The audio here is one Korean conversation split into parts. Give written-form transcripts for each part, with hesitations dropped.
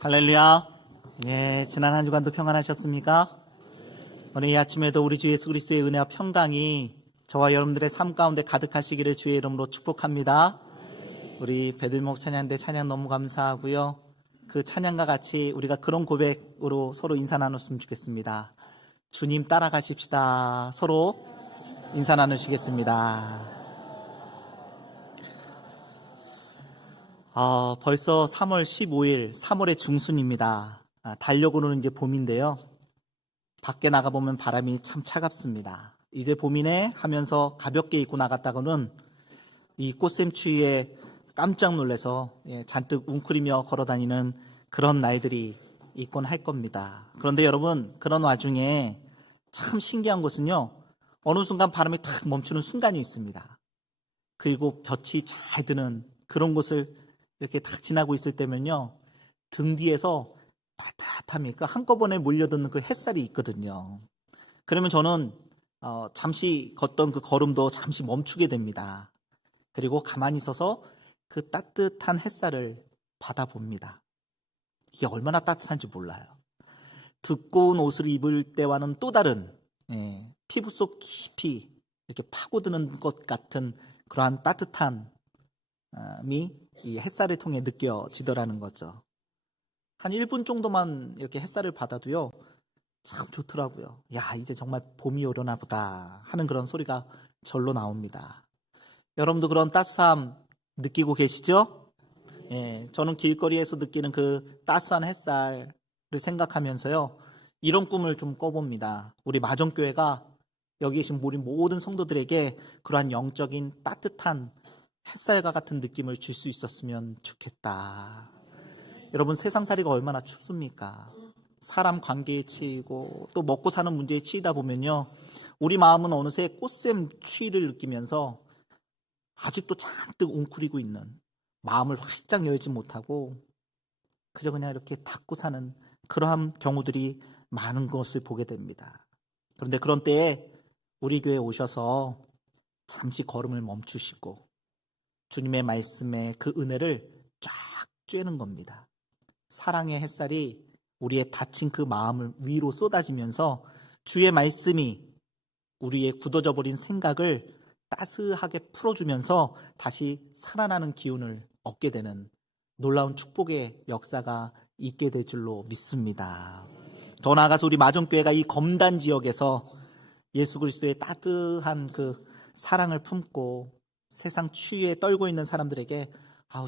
할렐루야. 예, 지난 한 주간도 평안하셨습니까? 오늘 이 아침에도 우리 주 예수 그리스도의 은혜와 평강이 저와 여러분들의 삶 가운데 가득하시기를 주의 이름으로 축복합니다. 우리 배들목 찬양대 찬양 너무 감사하고요. 그 찬양과 같이 우리가 그런 고백으로 서로 인사 나눴으면 좋겠습니다. 주님 따라가십시다. 서로 인사 나누시겠습니다. 벌써 3월 15일, 3월의 중순입니다. 달력으로는 이제 봄인데요. 밖에 나가보면 바람이 참 차갑습니다. 이제 봄이네 하면서 가볍게 입고 나갔다고는 이 꽃샘추위에 깜짝 놀라서 잔뜩 웅크리며 걸어다니는 그런 날들이 있곤 할 겁니다. 그런데 여러분, 그런 와중에 참 신기한 것은요, 어느 순간 바람이 탁 멈추는 순간이 있습니다. 그리고 볕이 잘 드는 그런 곳을 이렇게 딱 지나고 있을 때면요, 등 뒤에서 따뜻함이 한꺼번에 몰려드는 그 햇살이 있거든요. 그러면 저는 잠시 걷던 그 걸음도 잠시 멈추게 됩니다. 그리고 가만히 서서 그 따뜻한 햇살을 받아봅니다. 이게 얼마나 따뜻한지 몰라요. 두꺼운 옷을 입을 때와는 또 다른 피부 속 깊이 이렇게 파고드는 것 같은 그러한 따뜻함이 이 햇살을 통해 느껴지더라는 거죠. 한 1분 정도만 이렇게 햇살을 받아도요, 참 좋더라고요. 야, 이제 정말 봄이 오려나 보다 하는 그런 소리가 절로 나옵니다. 여러분도 그런 따스함 느끼고 계시죠? 저는 길거리에서 느끼는 그 따스한 햇살을 생각하면서요, 이런 꿈을 좀 꿔봅니다. 우리 마정교회가 여기 계신 우리 모든 성도들에게 그러한 영적인 따뜻한 햇살과 같은 느낌을 줄 수 있었으면 좋겠다. 여러분, 세상살이가 얼마나 춥습니까? 사람 관계에 치이고 또 먹고 사는 문제에 치이다 보면요, 우리 마음은 어느새 꽃샘 추위를 느끼면서 아직도 잔뜩 웅크리고 있는, 마음을 활짝 열지 못하고 그저 그냥 이렇게 닫고 사는 그러한 경우들이 많은 것을 보게 됩니다. 그런데 그런 때에 우리 교회에 오셔서 잠시 걸음을 멈추시고 주님의 말씀에 그 은혜를 쫙 쬐는 겁니다. 사랑의 햇살이 우리의 다친 그 마음을 위로 쏟아지면서 주의 말씀이 우리의 굳어져 버린 생각을 따스하게 풀어주면서 다시 살아나는 기운을 얻게 되는 놀라운 축복의 역사가 있게 될 줄로 믿습니다. 더 나아가서 우리 마정교회가 이 검단 지역에서 예수 그리스도의 따뜻한 그 사랑을 품고 세상 추위에 떨고 있는 사람들에게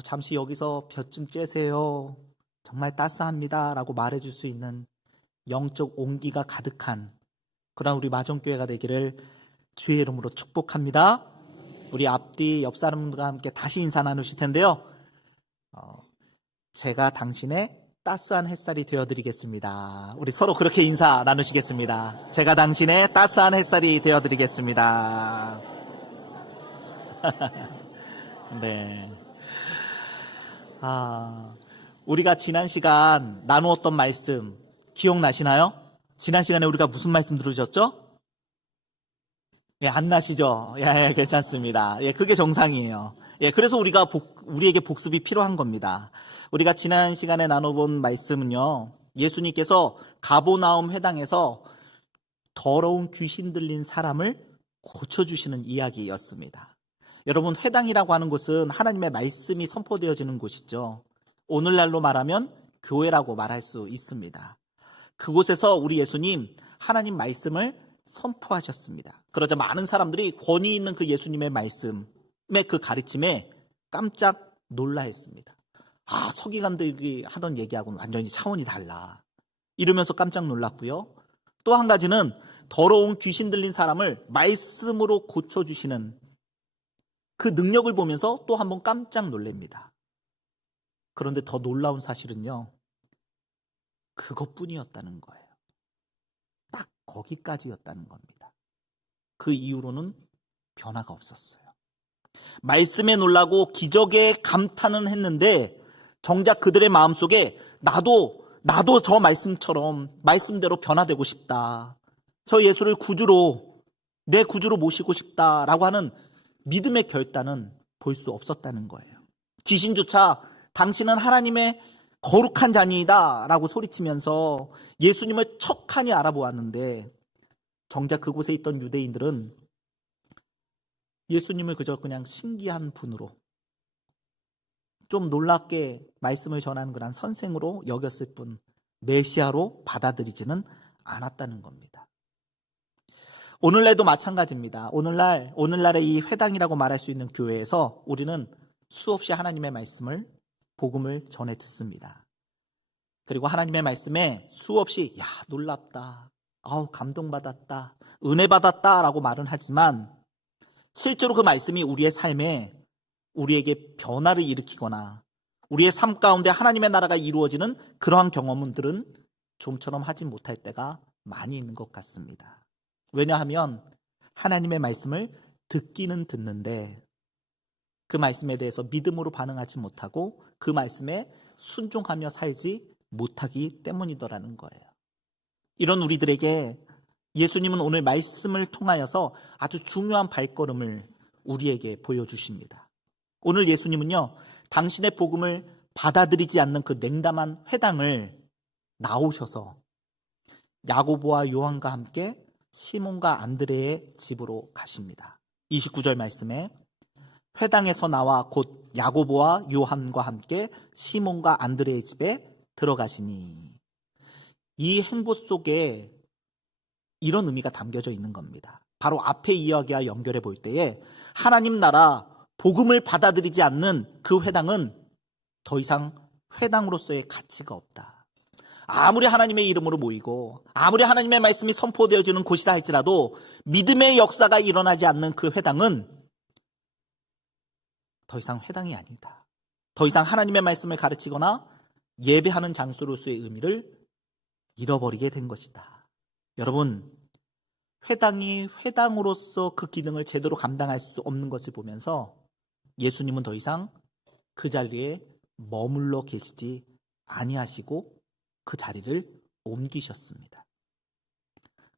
잠시 여기서 볕 좀 쬐세요, 정말 따스합니다 라고 말해줄 수 있는 영적 온기가 가득한 그런 우리 마정교회가 되기를 주의 이름으로 축복합니다. 우리 앞뒤 옆 사람들과 함께 다시 인사 나누실 텐데요, 제가 당신의 따스한 햇살이 되어드리겠습니다. 우리 서로 그렇게 인사 나누시겠습니다. 제가 당신의 따스한 햇살이 되어드리겠습니다. 네. 우리가 지난 시간 나누었던 말씀 기억나시나요? 지난 시간에 우리가 무슨 말씀 들으셨죠? 안 나시죠? 괜찮습니다. 그게 정상이에요. 그래서 우리에게 복습이 필요한 겁니다. 우리가 지난 시간에 나눠본 말씀은요, 예수님께서 가보나움 회당에서 더러운 귀신 들린 사람을 고쳐주시는 이야기였습니다. 여러분, 회당이라고 하는 곳은 하나님의 말씀이 선포되어지는 곳이죠. 오늘날로 말하면 교회라고 말할 수 있습니다. 그곳에서 우리 예수님 하나님 말씀을 선포하셨습니다. 그러자 많은 사람들이 권위 있는 그 예수님의 말씀의 그 가르침에 깜짝 놀라했습니다. 서기관들이 하던 얘기하고는 완전히 차원이 달라, 이러면서 깜짝 놀랐고요. 또 한 가지는 더러운 귀신 들린 사람을 말씀으로 고쳐주시는 그 능력을 보면서 또 한 번 깜짝 놀랍니다. 그런데 더 놀라운 사실은요, 그것뿐이었다는 거예요. 딱 거기까지였다는 겁니다. 그 이후로는 변화가 없었어요. 말씀에 놀라고 기적에 감탄은 했는데 정작 그들의 마음속에 나도 저 말씀대로 변화되고 싶다, 저 예수를 내 구주로 모시고 싶다라고 하는 믿음의 결단은 볼 수 없었다는 거예요. 귀신조차 당신은 하나님의 거룩한 자니이다 라고 소리치면서 예수님을 척하니 알아보았는데, 정작 그곳에 있던 유대인들은 예수님을 그저 그냥 신기한 분으로, 좀 놀랍게 말씀을 전하는 그런 선생으로 여겼을 뿐 메시아로 받아들이지는 않았다는 겁니다. 오늘날도 마찬가지입니다. 오늘날의 이 회당이라고 말할 수 있는 교회에서 우리는 수없이 하나님의 말씀을, 복음을 전해 듣습니다. 그리고 하나님의 말씀에 수없이 놀랍다, 감동받았다, 은혜 받았다 라고 말은 하지만, 실제로 그 말씀이 우리의 삶에 우리에게 변화를 일으키거나 우리의 삶 가운데 하나님의 나라가 이루어지는 그러한 경험들은 좀처럼 하지 못할 때가 많이 있는 것 같습니다. 왜냐하면 하나님의 말씀을 듣기는 듣는데 그 말씀에 대해서 믿음으로 반응하지 못하고 그 말씀에 순종하며 살지 못하기 때문이더라는 거예요. 이런 우리들에게 예수님은 오늘 말씀을 통하여서 아주 중요한 발걸음을 우리에게 보여주십니다. 오늘 예수님은요, 당신의 복음을 받아들이지 않는 그 냉담한 회당을 나오셔서 야고보와 요한과 함께 시몬과 안드레의 집으로 가십니다. 29절 말씀에 회당에서 나와 곧 야고보와 요한과 함께 시몬과 안드레의 집에 들어가시니, 이 행보 속에 이런 의미가 담겨져 있는 겁니다. 바로 앞의 이야기와 연결해 볼 때에 하나님 나라 복음을 받아들이지 않는 그 회당은 더 이상 회당으로서의 가치가 없다. 아무리 하나님의 이름으로 모이고 아무리 하나님의 말씀이 선포되어지는 곳이다 할지라도 믿음의 역사가 일어나지 않는 그 회당은 더 이상 회당이 아니다. 더 이상 하나님의 말씀을 가르치거나 예배하는 장소로서의 의미를 잃어버리게 된 것이다. 여러분, 회당이 회당으로서 그 기능을 제대로 감당할 수 없는 것을 보면서 예수님은 더 이상 그 자리에 머물러 계시지 아니하시고 그 자리를 옮기셨습니다.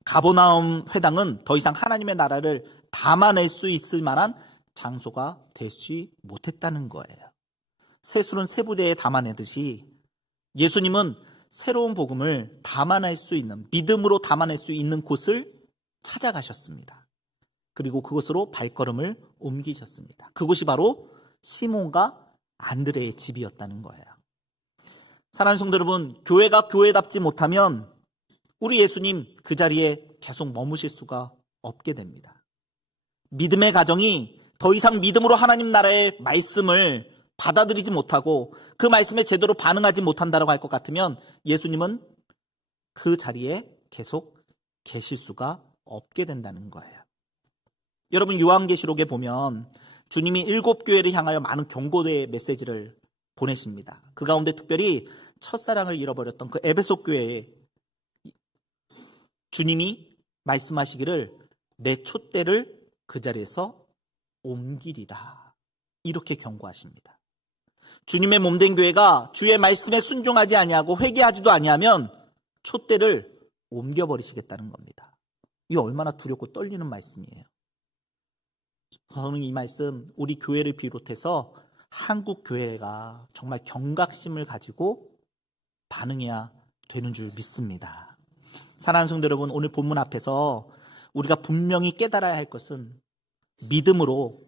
가버나움 회당은 더 이상 하나님의 나라를 담아낼 수 있을 만한 장소가 되지 못했다는 거예요. 새술은 새 부대에 담아내듯이 예수님은 새로운 복음을 담아낼 수 있는, 믿음으로 담아낼 수 있는 곳을 찾아가셨습니다. 그리고 그곳으로 발걸음을 옮기셨습니다. 그곳이 바로 시몬과 안드레의 집이었다는 거예요. 사랑하는 성도 여러분, 교회가 교회답지 못하면 우리 예수님 그 자리에 계속 머무실 수가 없게 됩니다. 믿음의 가정이 더 이상 믿음으로 하나님 나라의 말씀을 받아들이지 못하고 그 말씀에 제대로 반응하지 못한다고 할 것 같으면 예수님은 그 자리에 계속 계실 수가 없게 된다는 거예요. 여러분, 요한계시록에 보면 주님이 7교회를 향하여 많은 경고의 메시지를 보내십니다. 그 가운데 특별히 첫사랑을 잃어버렸던 그 에베소 교회에 주님이 말씀하시기를 내 촛대를 그 자리에서 옮기리다, 이렇게 경고하십니다. 주님의 몸된 교회가 주의 말씀에 순종하지 아니하고 회개하지도 아니하면 촛대를 옮겨버리시겠다는 겁니다. 이 얼마나 두렵고 떨리는 말씀이에요. 저는 이 말씀 우리 교회를 비롯해서 한국 교회가 정말 경각심을 가지고 반응해야 되는 줄 믿습니다. 사랑하는 성도 여러분, 오늘 본문 앞에서 우리가 분명히 깨달아야 할 것은 믿음으로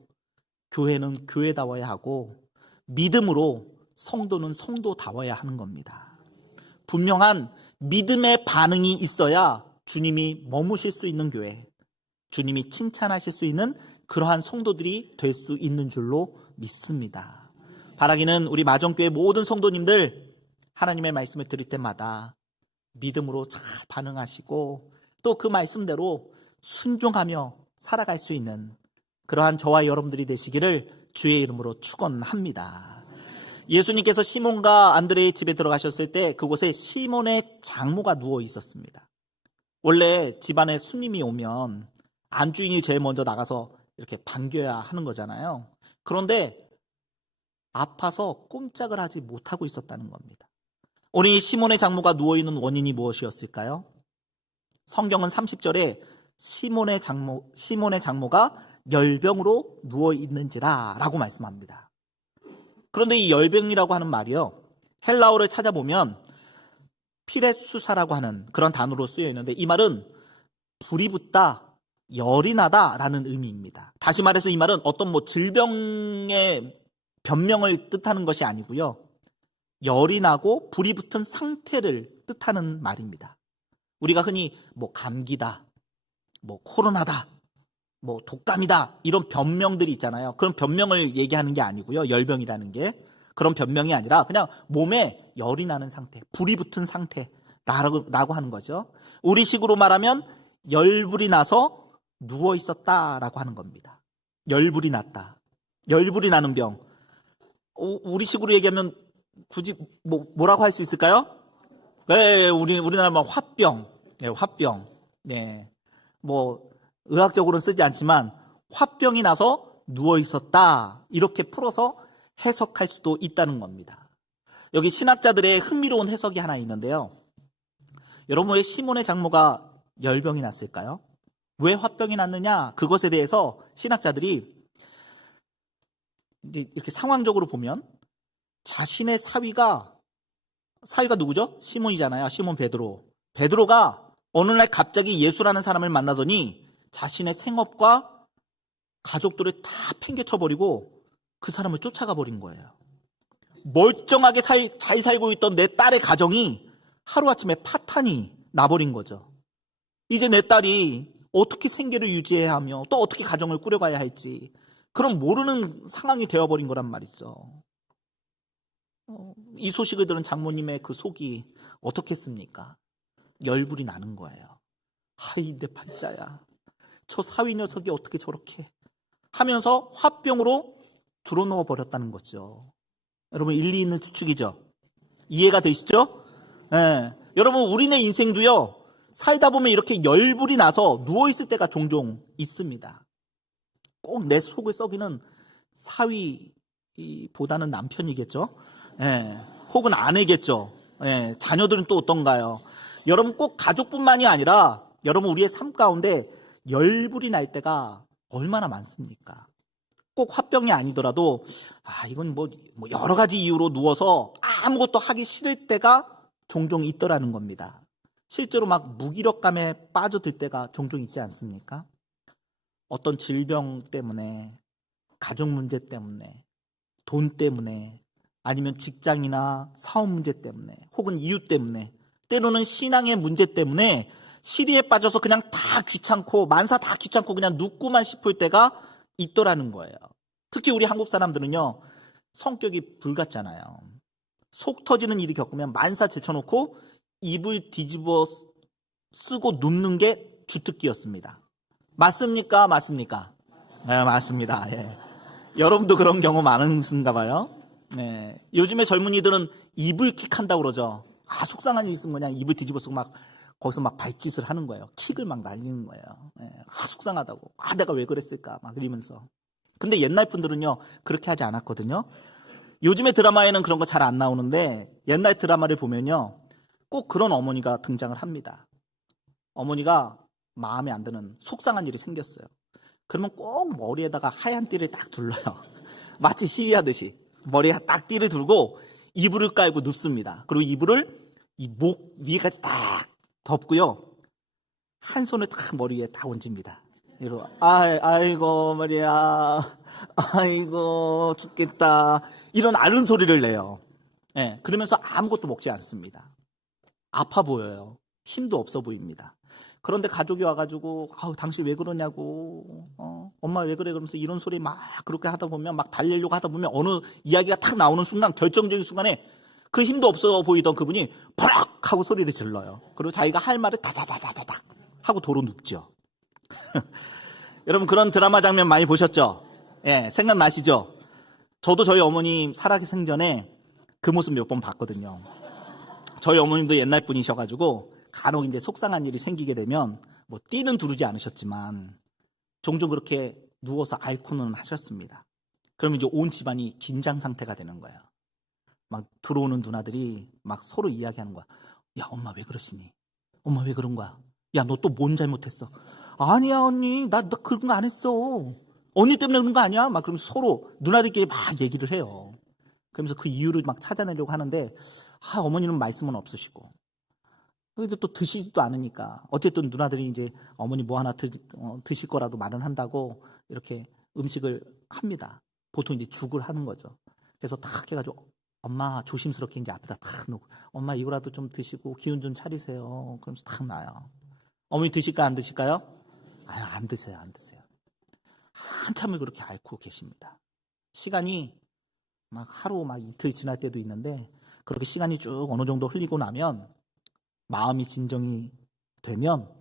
교회는 교회다워야 하고 믿음으로 성도는 성도다워야 하는 겁니다. 분명한 믿음의 반응이 있어야 주님이 머무실 수 있는 교회, 주님이 칭찬하실 수 있는 그러한 성도들이 될 수 있는 줄로 믿습니다. 바라기는 우리 마정교회 모든 성도님들 하나님의 말씀을 들을 때마다 믿음으로 잘 반응하시고 또 그 말씀대로 순종하며 살아갈 수 있는 그러한 저와 여러분들이 되시기를 주의 이름으로 축원합니다. 예수님께서 시몬과 안드레의 집에 들어가셨을 때 그곳에 시몬의 장모가 누워 있었습니다. 원래 집안에 손님이 오면 안주인이 제일 먼저 나가서 이렇게 반겨야 하는 거잖아요. 그런데 아파서 꼼짝을 하지 못하고 있었다는 겁니다. 오늘 이 시몬의 장모가 누워있는 원인이 무엇이었을까요? 성경은 30절에 시몬의 장모가 열병으로 누워있는지라 라고 말씀합니다. 그런데 이 열병이라고 하는 말이요, 헬라어를 찾아보면 피레수사라고 하는 그런 단어로 쓰여 있는데 이 말은 불이 붙다, 열이 나다라는 의미입니다. 다시 말해서 이 말은 어떤 질병의 변명을 뜻하는 것이 아니고요. 열이 나고 불이 붙은 상태를 뜻하는 말입니다. 우리가 흔히 감기다, 코로나다, 독감이다 이런 변명들이 있잖아요. 그런 변명을 얘기하는 게 아니고요. 열병이라는 게 그런 변명이 아니라 그냥 몸에 열이 나는 상태, 불이 붙은 상태라고 하는 거죠. 우리식으로 말하면 열불이 나서 누워 있었다라고 하는 겁니다. 열불이 났다. 열불이 나는 병. 우리식으로 얘기하면 굳이 뭐라고 할 수 있을까요? 네, 우리나라 화병. 네, 화병. 네. 의학적으로는 쓰지 않지만 화병이 나서 누워 있었다. 이렇게 풀어서 해석할 수도 있다는 겁니다. 여기 신학자들의 흥미로운 해석이 하나 있는데요. 여러분 왜 시몬의 장모가 열병이 났을까요? 왜 화병이 났느냐? 그것에 대해서 신학자들이 이렇게 상황적으로 보면 자신의 사위가 누구죠? 시몬이잖아요. 시몬 베드로. 베드로가 어느 날 갑자기 예수라는 사람을 만나더니 자신의 생업과 가족들을 다 팽개쳐버리고 그 사람을 쫓아가 버린 거예요. 멀쩡하게 잘 살고 있던 내 딸의 가정이 하루아침에 파탄이 나버린 거죠. 이제 내 딸이 어떻게 생계를 유지해야 하며 또 어떻게 가정을 꾸려가야 할지 그런 모르는 상황이 되어버린 거란 말이죠. 이 소식을 들은 장모님의 그 속이 어떻겠습니까? 열불이 나는 거예요. 하이 내 팔자야. 저 사위 녀석이 어떻게 저렇게 하면서 화병으로 들어누워 버렸다는 거죠. 여러분 일리 있는 추측이죠. 이해가 되시죠? 네. 여러분 우리네 인생도요. 살다 보면 이렇게 열불이 나서 누워있을 때가 종종 있습니다. 꼭 내 속을 썩이는 사위보다는 남편이겠죠. 예, 혹은 아내겠죠. 예, 자녀들은 또 어떤가요? 여러분 꼭 가족뿐만이 아니라 여러분 우리의 삶 가운데 열불이 날 때가 얼마나 많습니까? 꼭 화병이 아니더라도 이건 여러 가지 이유로 누워서 아무것도 하기 싫을 때가 종종 있더라는 겁니다. 실제로 무기력감에 빠져들 때가 종종 있지 않습니까? 어떤 질병 때문에, 가족 문제 때문에, 돈 때문에, 아니면 직장이나 사업 문제 때문에, 혹은 이유 때문에, 때로는 신앙의 문제 때문에 시리에 빠져서 그냥 다 귀찮고 만사 다 귀찮고 그냥 눕고만 싶을 때가 있더라는 거예요. 특히 우리 한국 사람들은요. 성격이 불같잖아요. 속 터지는 일이 겪으면 만사 제쳐놓고 입을 뒤집어 쓰고 눕는 게 주특기였습니다. 맞습니까? 맞습니까? 네, 맞습니다. 예. 여러분도 그런 경우 많으신가 봐요. 네. 요즘에 젊은이들은 입을 킥한다고 그러죠. 속상한 일 있으면 그냥 입을 뒤집어 쓰고 거기서 발짓을 하는 거예요. 킥을 날리는 거예요. 네. 속상하다고. 내가 왜 그랬을까? 이러면서. 근데 옛날 분들은요, 그렇게 하지 않았거든요. 요즘의 드라마에는 그런 거 잘 안 나오는데, 옛날 드라마를 보면요, 꼭 그런 어머니가 등장을 합니다. 어머니가 마음에 안 드는 속상한 일이 생겼어요. 그러면 꼭 머리에다가 하얀 띠를 딱 둘러요. 마치 시위하듯이. 머리에 딱 띠를 둘고 이불을 깔고 눕습니다. 그리고 이불을 이 목 위에까지 딱 덮고요. 한 손을 딱 머리 위에 딱 얹습니다. 이러고 아이고 말이야. 아이고 죽겠다. 이런 앓는 소리를 내요. 네, 그러면서 아무것도 먹지 않습니다. 아파 보여요. 힘도 없어 보입니다. 그런데 가족이 와가지고 당신 왜 그러냐고 엄마 왜 그래 그러면서 이런 소리 그렇게 하다 보면 달리려고 하다 보면 어느 이야기가 탁 나오는 순간 결정적인 순간에 그 힘도 없어 보이던 그분이 펄럭 하고 소리를 질러요. 그리고 자기가 할 말을 다다다다다닥 하고 도로 눕죠. 여러분 그런 드라마 장면 많이 보셨죠? 예, 생각나시죠? 저도 저희 어머님 살아계 생전에 그 모습 몇 번 봤거든요. 저희 어머님도 옛날 분이셔가지고 간혹 이제 속상한 일이 생기게 되면 띠는 두르지 않으셨지만 종종 그렇게 누워서 앓고는 하셨습니다. 그러면 이제 온 집안이 긴장 상태가 되는 거예요. 들어오는 누나들이 서로 이야기하는 거야. 야 엄마 왜 그러시니? 엄마 왜 그런 거야? 야 너 또 뭔 잘못했어? 아니야 언니 나 그런 거 안 했어. 언니 때문에 그런 거 아니야? 그러면서 서로 누나들끼리 얘기를 해요. 그러면서 그 이유를 막 찾아내려고 하는데 어머니는 말씀은 없으시고 그래도 또 드시지도 않으니까 어쨌든 누나들이 이제 어머니 뭐 하나 드실 거라도 말은 한다고 이렇게 음식을 합니다. 보통 이제 죽을 하는 거죠. 그래서 딱 해가지고 엄마 조심스럽게 이제 앞에다 딱 놓고 엄마 이거라도 좀 드시고 기운 좀 차리세요. 그러면서 딱 놔요. 어머니 드실까 안 드실까요? 안 드세요, 안 드세요. 한참을 그렇게 앓고 계십니다. 시간이 막 하루 막 이틀 지날 때도 있는데 그렇게 시간이 쭉 어느 정도 흘리고 나면 마음이 진정이 되면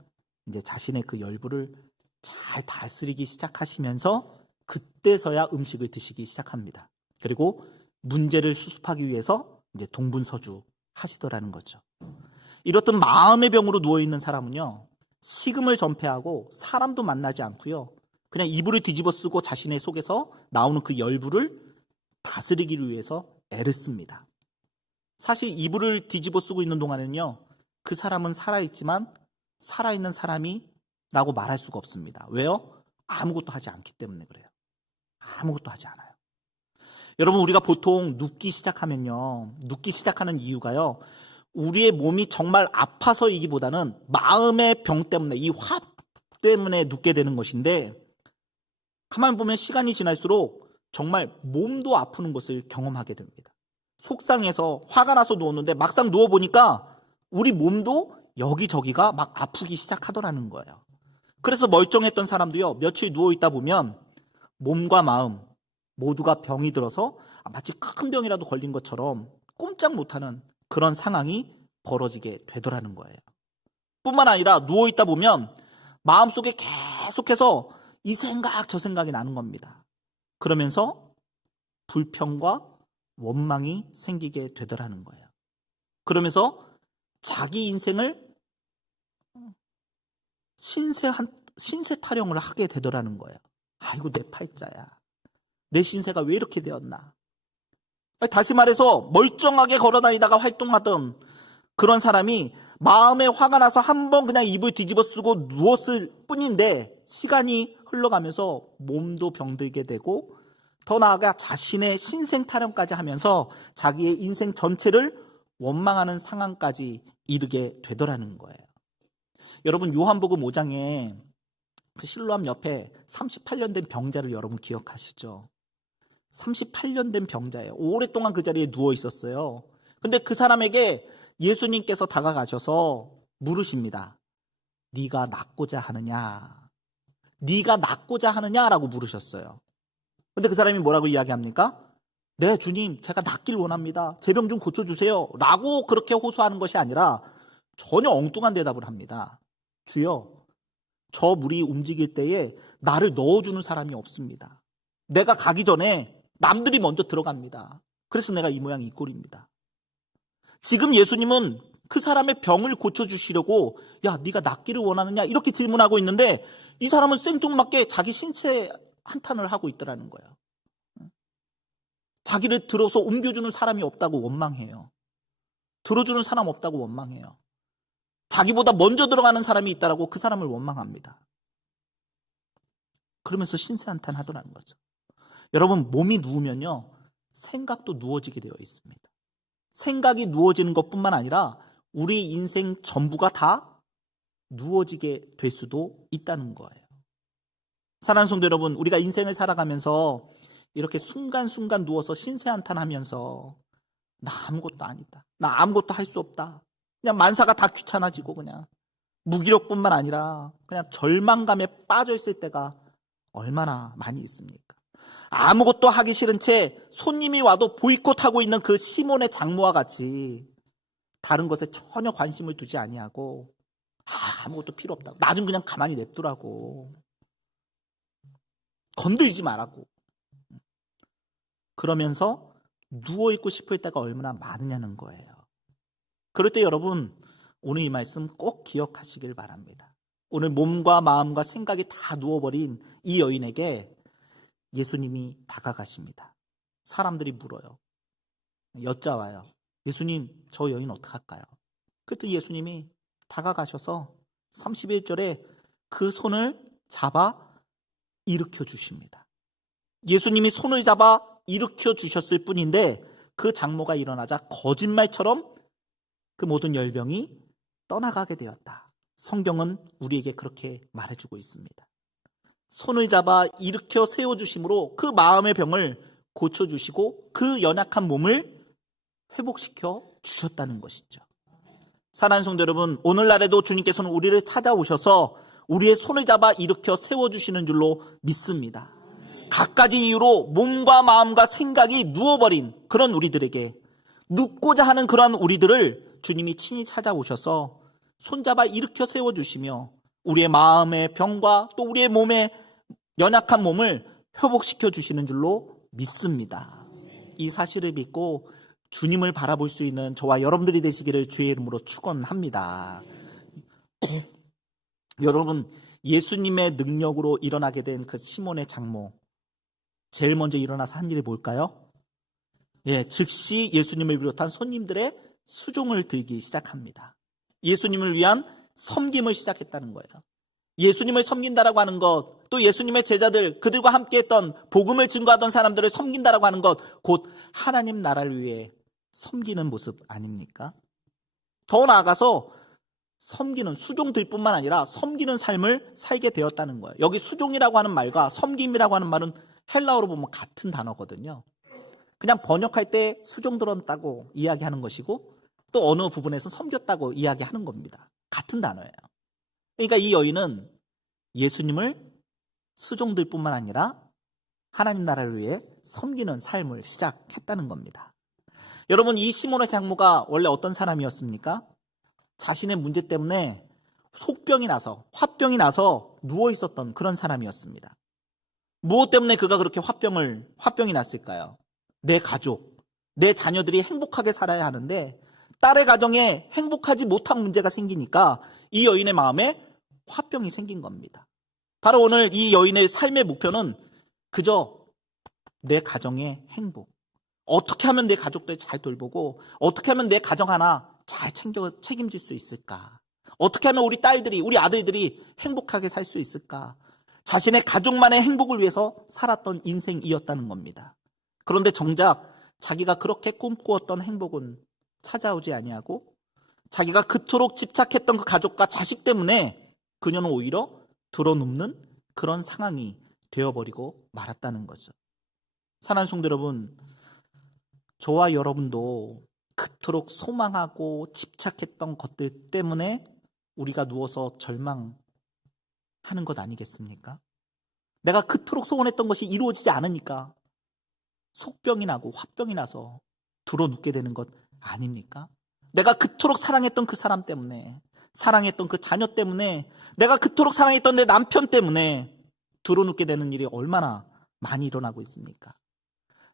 이제 자신의 그 열불을 잘 다스리기 시작하시면서 그때서야 음식을 드시기 시작합니다. 그리고 문제를 수습하기 위해서 이제 동분서주 하시더라는 거죠. 이렇듯 마음의 병으로 누워있는 사람은요, 식음을 전폐하고 사람도 만나지 않고요, 그냥 이불을 뒤집어 쓰고 자신의 속에서 나오는 그 열불을 다스리기 위해서 애를 씁니다. 사실 이불을 뒤집어 쓰고 있는 동안에는요, 그 사람은 살아있지만 살아있는 사람이라고 말할 수가 없습니다. 왜요? 아무것도 하지 않기 때문에 그래요. 아무것도 하지 않아요. 여러분, 우리가 보통 눕기 시작하면요, 눕기 시작하는 이유가요, 우리의 몸이 정말 아파서이기보다는 마음의 병 때문에, 이 화 때문에 눕게 되는 것인데, 가만히 보면 시간이 지날수록 정말 몸도 아프는 것을 경험하게 됩니다. 속상해서 화가 나서 누웠는데 막상 누워보니까 우리 몸도 여기저기가 막 아프기 시작하더라는 거예요. 그래서 멀쩡했던 사람도요, 며칠 누워있다 보면 몸과 마음 모두가 병이 들어서 마치 큰 병이라도 걸린 것처럼 꼼짝 못하는 그런 상황이 벌어지게 되더라는 거예요. 뿐만 아니라 누워있다 보면 마음속에 계속해서 이 생각 저 생각이 나는 겁니다. 그러면서 불평과 원망이 생기게 되더라는 거예요. 그러면서 자기 인생을 신세 타령을 하게 되더라는 거예요. 아이고 내 팔자야. 내 신세가 왜 이렇게 되었나. 다시 말해서 멀쩡하게 걸어다니다가 활동하던 그런 사람이 마음에 화가 나서 한번 그냥 이불 뒤집어 쓰고 누웠을 뿐인데 시간이 흘러가면서 몸도 병들게 되고 더 나아가 자신의 신생 타령까지 하면서 자기의 인생 전체를 원망하는 상황까지 이르게 되더라는 거예요. 여러분, 요한복음 5장에 그 실로암 옆에 38년 된 병자를 여러분 기억하시죠? 38년 된 병자예요. 오랫동안 그 자리에 누워 있었어요. 근데 그 사람에게 예수님께서 다가가셔서 물으십니다. 네가 낫고자 하느냐? 네가 낫고자 하느냐라고 물으셨어요. 근데 그 사람이 뭐라고 이야기합니까? 네, 주님, 제가 낫길 원합니다. 제 병 좀 고쳐주세요. 라고 그렇게 호소하는 것이 아니라 전혀 엉뚱한 대답을 합니다. 주여, 저 물이 움직일 때에 나를 넣어주는 사람이 없습니다. 내가 가기 전에 남들이 먼저 들어갑니다. 그래서 내가 이 모양 이 꼴입니다. 지금 예수님은 그 사람의 병을 고쳐주시려고 야, 네가 낫기를 원하느냐? 이렇게 질문하고 있는데 이 사람은 생뚱맞게 자기 신체 한탄을 하고 있더라는 거예요. 자기를 들어서 옮겨주는 사람이 없다고 원망해요. 들어주는 사람 없다고 원망해요. 자기보다 먼저 들어가는 사람이 있다라고 그 사람을 원망합니다. 그러면서 신세 한탄 하더라는 거죠. 여러분, 몸이 누우면요, 생각도 누워지게 되어 있습니다. 생각이 누워지는 것뿐만 아니라 우리 인생 전부가 다 누워지게 될 수도 있다는 거예요. 사랑하는 성도 여러분, 우리가 인생을 살아가면서 이렇게 순간순간 누워서 신세한탄하면서 나 아무것도 아니다. 나 아무것도 할 수 없다. 그냥 만사가 다 귀찮아지고 그냥 무기력뿐만 아니라 그냥 절망감에 빠져 있을 때가 얼마나 많이 있습니까? 아무것도 하기 싫은 채 손님이 와도 보이콧하고 있는 그 시몬의 장모와 같이 다른 것에 전혀 관심을 두지 아니하고 아무것도 필요 없다. 나 좀 그냥 가만히 냅두라고. 건드리지 말라고. 그러면서 누워있고 싶을 때가 얼마나 많으냐는 거예요. 그럴 때 여러분, 오늘 이 말씀 꼭 기억하시길 바랍니다. 오늘 몸과 마음과 생각이 다 누워버린 이 여인에게 예수님이 다가가십니다. 사람들이 물어요. 여짜와요. 예수님, 저 여인 어떡할까요? 그때 예수님이 다가가셔서 31절에 그 손을 잡아 일으켜 주십니다. 예수님이 손을 잡아 일으켜 주셨을 뿐인데 그 장모가 일어나자 거짓말처럼 그 모든 열병이 떠나가게 되었다. 성경은 우리에게 그렇게 말해주고 있습니다. 손을 잡아 일으켜 세워주심으로 그 마음의 병을 고쳐주시고 그 연약한 몸을 회복시켜 주셨다는 것이죠. 사랑하는 성도 여러분, 오늘날에도 주님께서는 우리를 찾아오셔서 우리의 손을 잡아 일으켜 세워주시는 줄로 믿습니다. 갖가지 이유로 몸과 마음과 생각이 누워버린 그런 우리들에게, 눕고자 하는 그러한 우리들을 주님이 친히 찾아오셔서 손잡아 일으켜 세워주시며 우리의 마음의 병과 또 우리의 몸의 연약한 몸을 회복시켜 주시는 줄로 믿습니다. 이 사실을 믿고 주님을 바라볼 수 있는 저와 여러분들이 되시기를 주의 이름으로 축원합니다. 여러분, 예수님의 능력으로 일어나게 된 그 시몬의 장모, 제일 먼저 일어나서 한 일이 뭘까요? 즉시 예수님을 비롯한 손님들의 수종을 들기 시작합니다. 예수님을 위한 섬김을 시작했다는 거예요. 예수님을 섬긴다라고 하는 것, 또 예수님의 제자들, 그들과 함께 했던 복음을 증거하던 사람들을 섬긴다라고 하는 것, 곧 하나님 나라를 위해 섬기는 모습 아닙니까? 더 나아가서 섬기는, 수종들 뿐만 아니라 섬기는 삶을 살게 되었다는 거예요. 여기 수종이라고 하는 말과 섬김이라고 하는 말은 헬라어로 보면 같은 단어거든요. 그냥 번역할 때 수종 들었다고 이야기하는 것이고 또 어느 부분에서 섬겼다고 이야기하는 겁니다. 같은 단어예요. 그러니까 이 여인은 예수님을 수종들 뿐만 아니라 하나님 나라를 위해 섬기는 삶을 시작했다는 겁니다. 여러분, 이 시몬의 장모가 원래 어떤 사람이었습니까? 자신의 문제 때문에 속병이 나서, 화병이 나서 누워 있었던 그런 사람이었습니다. 무엇 때문에 그가 그렇게 화병이 났을까요? 내 가족, 내 자녀들이 행복하게 살아야 하는데 딸의 가정에 행복하지 못한 문제가 생기니까 이 여인의 마음에 화병이 생긴 겁니다. 바로 오늘 이 여인의 삶의 목표는 그저 내 가정의 행복, 어떻게 하면 내 가족들 잘 돌보고 어떻게 하면 내 가정 하나 잘 책임질 수 있을까, 어떻게 하면 우리 딸들이, 우리 아들들이 행복하게 살 수 있을까, 자신의 가족만의 행복을 위해서 살았던 인생이었다는 겁니다. 그런데 정작 자기가 그렇게 꿈꾸었던 행복은 찾아오지 아니하고 자기가 그토록 집착했던 그 가족과 자식 때문에 그녀는 오히려 드러눕는 그런 상황이 되어버리고 말았다는 거죠. 사랑하는 성도 여러분, 저와 여러분도 그토록 소망하고 집착했던 것들 때문에 우리가 누워서 절망하는 것 아니겠습니까? 내가 그토록 소원했던 것이 이루어지지 않으니까 속병이 나고 화병이 나서 드러눕게 되는 것 아닙니까? 내가 그토록 사랑했던 그 사람 때문에, 사랑했던 그 자녀 때문에, 내가 그토록 사랑했던 내 남편 때문에 드러눕게 되는 일이 얼마나 많이 일어나고 있습니까?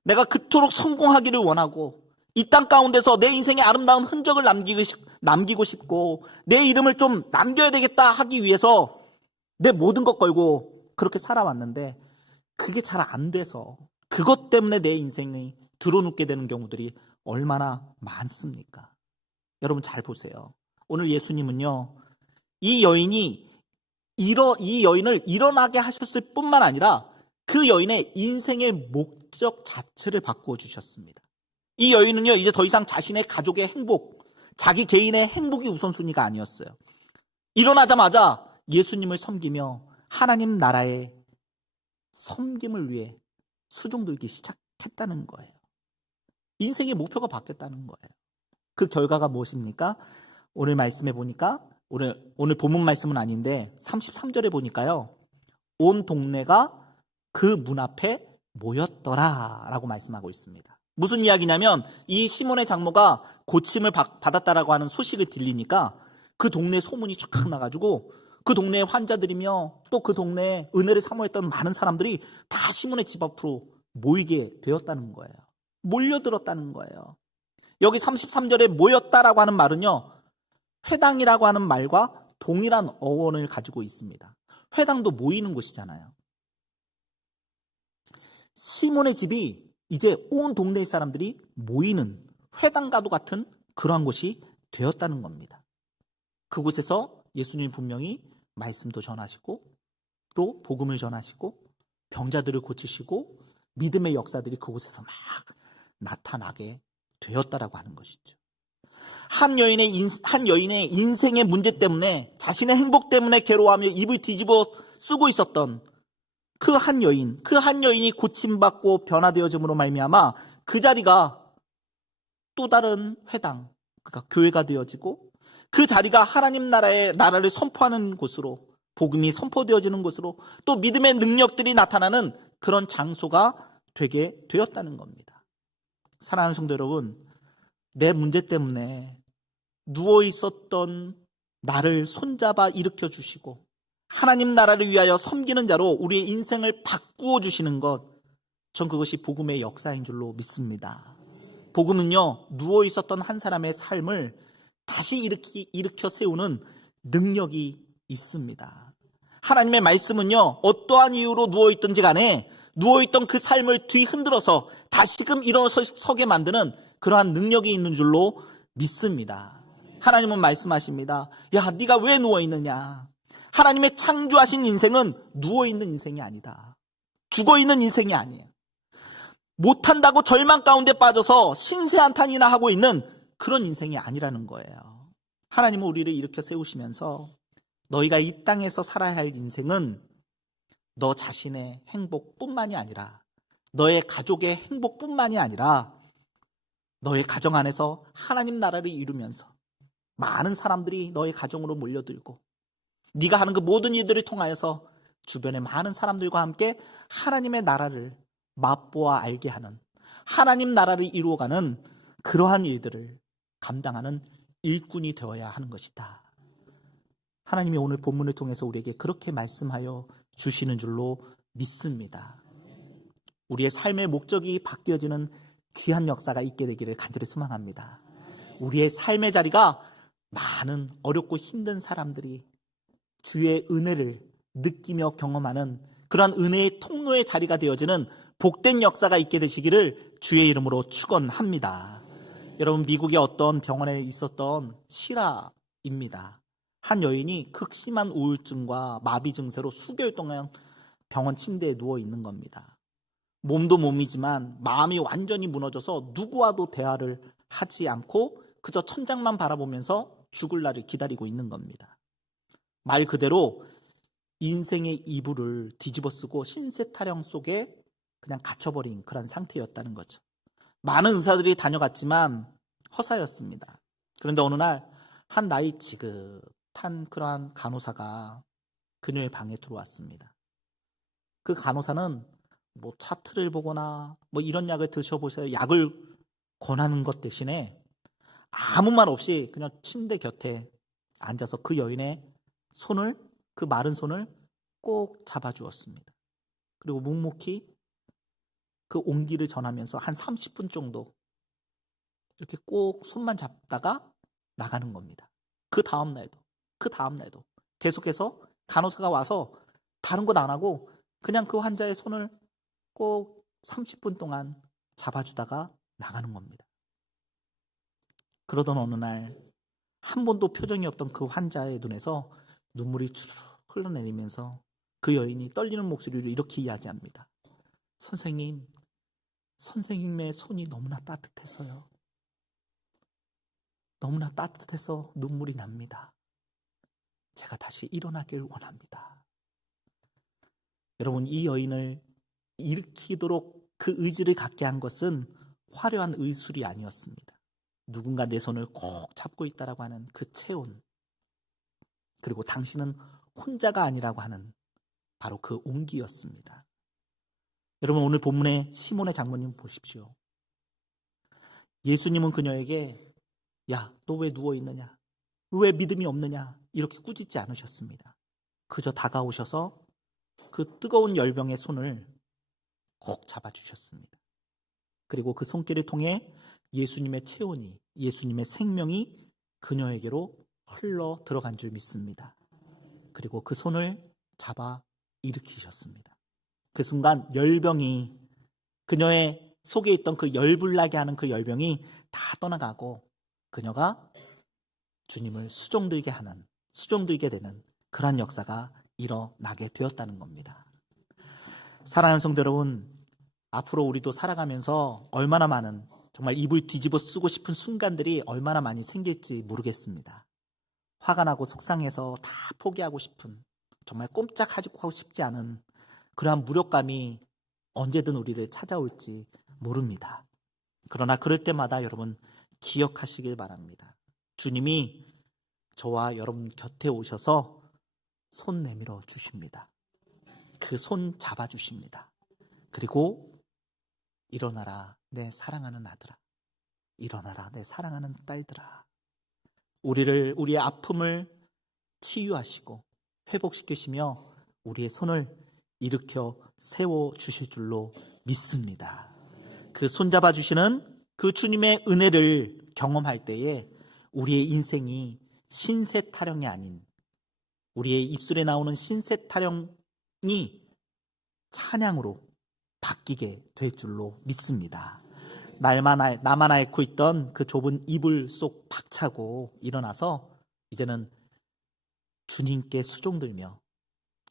내가 그토록 성공하기를 원하고 이 땅 가운데서 내 인생의 아름다운 흔적을 남기고 싶고 내 이름을 좀 남겨야 되겠다 하기 위해서 내 모든 것 걸고 그렇게 살아왔는데 그게 잘 안 돼서 그것 때문에 내 인생이 드러눕게 되는 경우들이 얼마나 많습니까? 여러분 잘 보세요. 오늘 예수님은요, 이 여인을 일어나게 하셨을 뿐만 아니라 그 여인의 인생의 목적 자체를 바꾸어 주셨습니다. 이 여인은요, 이제 더 이상 자신의 가족의 행복, 자기 개인의 행복이 우선순위가 아니었어요. 일어나자마자 예수님을 섬기며 하나님 나라의 섬김을 위해 수종들기 시작했다는 거예요. 인생의 목표가 바뀌었다는 거예요. 그 결과가 무엇입니까? 오늘 말씀해 보니까, 오늘 본문 말씀은 아닌데 33절에 보니까요, 온 동네가 그 문 앞에 모였더라 라고 말씀하고 있습니다. 무슨 이야기냐면 이 시몬의 장모가 고침을 받았다라고 하는 소식을 들리니까 그 동네 소문이 쫙 나가지고 그 동네의 환자들이며 또 그 동네에 은혜를 사모했던 많은 사람들이 다 시몬의 집 앞으로 모이게 되었다는 거예요. 몰려들었다는 거예요. 여기 33절에 모였다라고 하는 말은요, 회당이라고 하는 말과 동일한 어원을 가지고 있습니다. 회당도 모이는 곳이잖아요. 시몬의 집이 이제 온 동네 사람들이 모이는 회당과도 같은 그러한 곳이 되었다는 겁니다. 그곳에서 예수님이 분명히 말씀도 전하시고 또 복음을 전하시고 병자들을 고치시고 믿음의 역사들이 그곳에서 막 나타나게 되었다라고 하는 것이죠. 한 여인의 인생의 문제 때문에, 자신의 행복 때문에 괴로워하며 입을 뒤집어 쓰고 있었던 그 한 여인이 고침받고 변화되어짐으로 말미암아 그 자리가 또 다른 회당, 그러니까 교회가 되어지고, 그 자리가 하나님 나라를 선포하는 곳으로, 복음이 선포되어지는 곳으로, 또 믿음의 능력들이 나타나는 그런 장소가 되게 되었다는 겁니다. 사랑하는 성도 여러분, 내 문제 때문에 누워 있었던 나를 손잡아 일으켜 주시고 하나님 나라를 위하여 섬기는 자로 우리의 인생을 바꾸어 주시는 것, 전 그것이 복음의 역사인 줄로 믿습니다. 복음은요, 누워 있었던 한 사람의 삶을 다시 일으켜 세우는 능력이 있습니다. 하나님의 말씀은요, 어떠한 이유로 누워 있든지 간에 누워 있던 그 삶을 뒤흔들어서 다시금 일어서게 만드는 그러한 능력이 있는 줄로 믿습니다. 하나님은 말씀하십니다. 야, 네가 왜 누워 있느냐? 하나님의 창조하신 인생은 누워 있는 인생이 아니다. 죽어 있는 인생이 아니에요. 못한다고 절망 가운데 빠져서 신세한탄이나 하고 있는 그런 인생이 아니라는 거예요. 하나님은 우리를 일으켜 세우시면서 너희가 이 땅에서 살아야 할 인생은 너 자신의 행복뿐만이 아니라, 너의 가족의 행복뿐만이 아니라, 너의 가정 안에서 하나님 나라를 이루면서 많은 사람들이 너의 가정으로 몰려들고, 네가 하는 그 모든 일들을 통하여서 주변의 많은 사람들과 함께 하나님의 나라를 맛보아 알게 하는, 하나님 나라를 이루어가는 그러한 일들을 감당하는 일꾼이 되어야 하는 것이다. 하나님이 오늘 본문을 통해서 우리에게 그렇게 말씀하여 주시는 줄로 믿습니다. 우리의 삶의 목적이 바뀌어지는 귀한 역사가 있게 되기를 간절히 소망합니다. 우리의 삶의 자리가 많은 어렵고 힘든 사람들이 주의 은혜를 느끼며 경험하는 그러한 은혜의 통로의 자리가 되어지는 복된 역사가 있게 되시기를 주의 이름으로 축원합니다. 여러분, 미국의 어떤 병원에 있었던 실화입니다. 한 여인이 극심한 우울증과 마비 증세로 수개월 동안 병원 침대에 누워 있는 겁니다. 몸도 몸이지만 마음이 완전히 무너져서 누구와도 대화를 하지 않고 그저 천장만 바라보면서 죽을 날을 기다리고 있는 겁니다. 말 그대로 인생의 이불을 뒤집어 쓰고 신세 타령 속에 그냥 갇혀버린 그런 상태였다는 거죠. 많은 의사들이 다녀갔지만 허사였습니다. 그런데 어느 날 한 나이 지긋한 그러한 간호사가 그녀의 방에 들어왔습니다. 그 간호사는 뭐 차트를 보거나 뭐 이런 약을 드셔보세요, 약을 권하는 것 대신에 아무 말 없이 그냥 침대 곁에 앉아서 그 여인의 손을, 그 마른 손을 꼭 잡아주었습니다. 그리고 묵묵히 그 온기를 전하면서 한 30분 정도 이렇게 꼭 손만 잡다가 나가는 겁니다. 그 다음날도 계속해서 간호사가 와서 다른 것 안 하고 그냥 그 환자의 손을 꼭 30분 동안 잡아주다가 나가는 겁니다. 그러던 어느 날 한 번도 표정이 없던 그 환자의 눈에서 눈물이 주르륵 흘러내리면서 그 여인이 떨리는 목소리로 이렇게 이야기합니다. 선생님의 손이 너무나 따뜻해서요. 너무나 따뜻해서 눈물이 납니다. 제가 다시 일어나길 원합니다. 여러분, 이 여인을 일으키도록 그 의지를 갖게 한 것은 화려한 의술이 아니었습니다. 누군가 내 손을 꼭 잡고 있다라고 하는 그 체온, 그리고 당신은 혼자가 아니라고 하는 바로 그 온기였습니다. 여러분, 오늘 본문의 시몬의 장모님 보십시오. 예수님은 그녀에게 야, 너 왜 누워있느냐? 왜 믿음이 없느냐? 이렇게 꾸짖지 않으셨습니다. 그저 다가오셔서 그 뜨거운 열병의 손을 꼭 잡아주셨습니다. 그리고 그 손길을 통해 예수님의 체온이, 예수님의 생명이 그녀에게로 흘러 들어간 줄 믿습니다. 그리고 그 손을 잡아 일으키셨습니다. 그 순간 열병이, 그녀의 속에 있던 그 열불나게 하는 그 열병이 다 떠나가고 그녀가 주님을 수종들게 되는 그러한 역사가 일어나게 되었다는 겁니다. 사랑하는 성도 여러분, 앞으로 우리도 살아가면서 얼마나 많은 정말 입을 뒤집어 쓰고 싶은 순간들이 얼마나 많이 생길지 모르겠습니다. 화가 나고 속상해서 다 포기하고 싶은, 정말 꼼짝하고 싶지 않은 그러한 무력감이 언제든 우리를 찾아올지 모릅니다. 그러나 그럴 때마다 여러분 기억하시길 바랍니다. 주님이 저와 여러분 곁에 오셔서 손 내밀어 주십니다. 그 손 잡아 주십니다. 그리고 일어나라 내 사랑하는 아들아, 일어나라 내 사랑하는 딸들아. 우리의 아픔을 치유하시고 회복시키시며 우리의 손을 일으켜 세워 주실 줄로 믿습니다. 그 손잡아 주시는 그 주님의 은혜를 경험할 때에 우리의 인생이 신세 타령이 아닌, 우리의 입술에 나오는 신세 타령이 찬양으로 바뀌게 될 줄로 믿습니다. 나만 앓고 있던 그 좁은 이불 속 박차고 일어나서 이제는 주님께 수종들며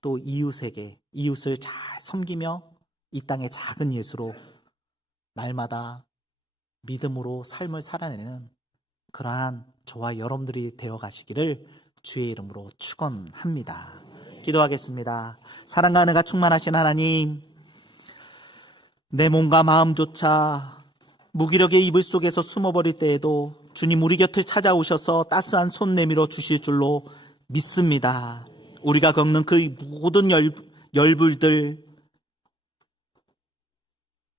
또 이웃을 잘 섬기며 이 땅의 작은 예수로 날마다 믿음으로 삶을 살아내는 그러한 저와 여러분들이 되어 가시기를 주의 이름으로 축원합니다. 기도하겠습니다. 사랑과 은혜가 충만하신 하나님, 내 몸과 마음조차 무기력의 이불 속에서 숨어버릴 때에도 주님 우리 곁을 찾아오셔서 따스한 손 내밀어 주실 줄로 믿습니다. 우리가 겪는 그 모든 열불들,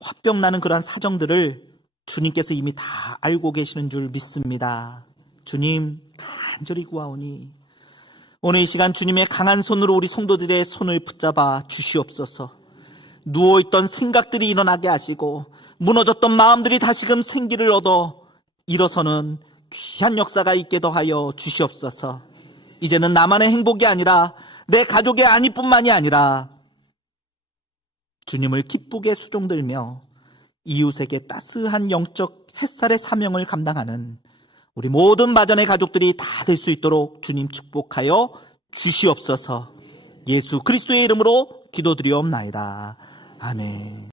화병나는 그러한 사정들을 주님께서 이미 다 알고 계시는 줄 믿습니다. 주님 간절히 구하오니 오늘 이 시간 주님의 강한 손으로 우리 성도들의 손을 붙잡아 주시옵소서. 누워있던 생각들이 일어나게 하시고 무너졌던 마음들이 다시금 생기를 얻어 일어서는 귀한 역사가 있게 더하여 주시옵소서. 이제는 나만의 행복이 아니라 내 가족의 안위뿐만이 아니라 주님을 기쁘게 수종들며 이웃에게 따스한 영적 햇살의 사명을 감당하는 우리 모든 마전의 가족들이 다 될 수 있도록 주님 축복하여 주시옵소서. 예수 그리스도의 이름으로 기도드리옵나이다. 아멘.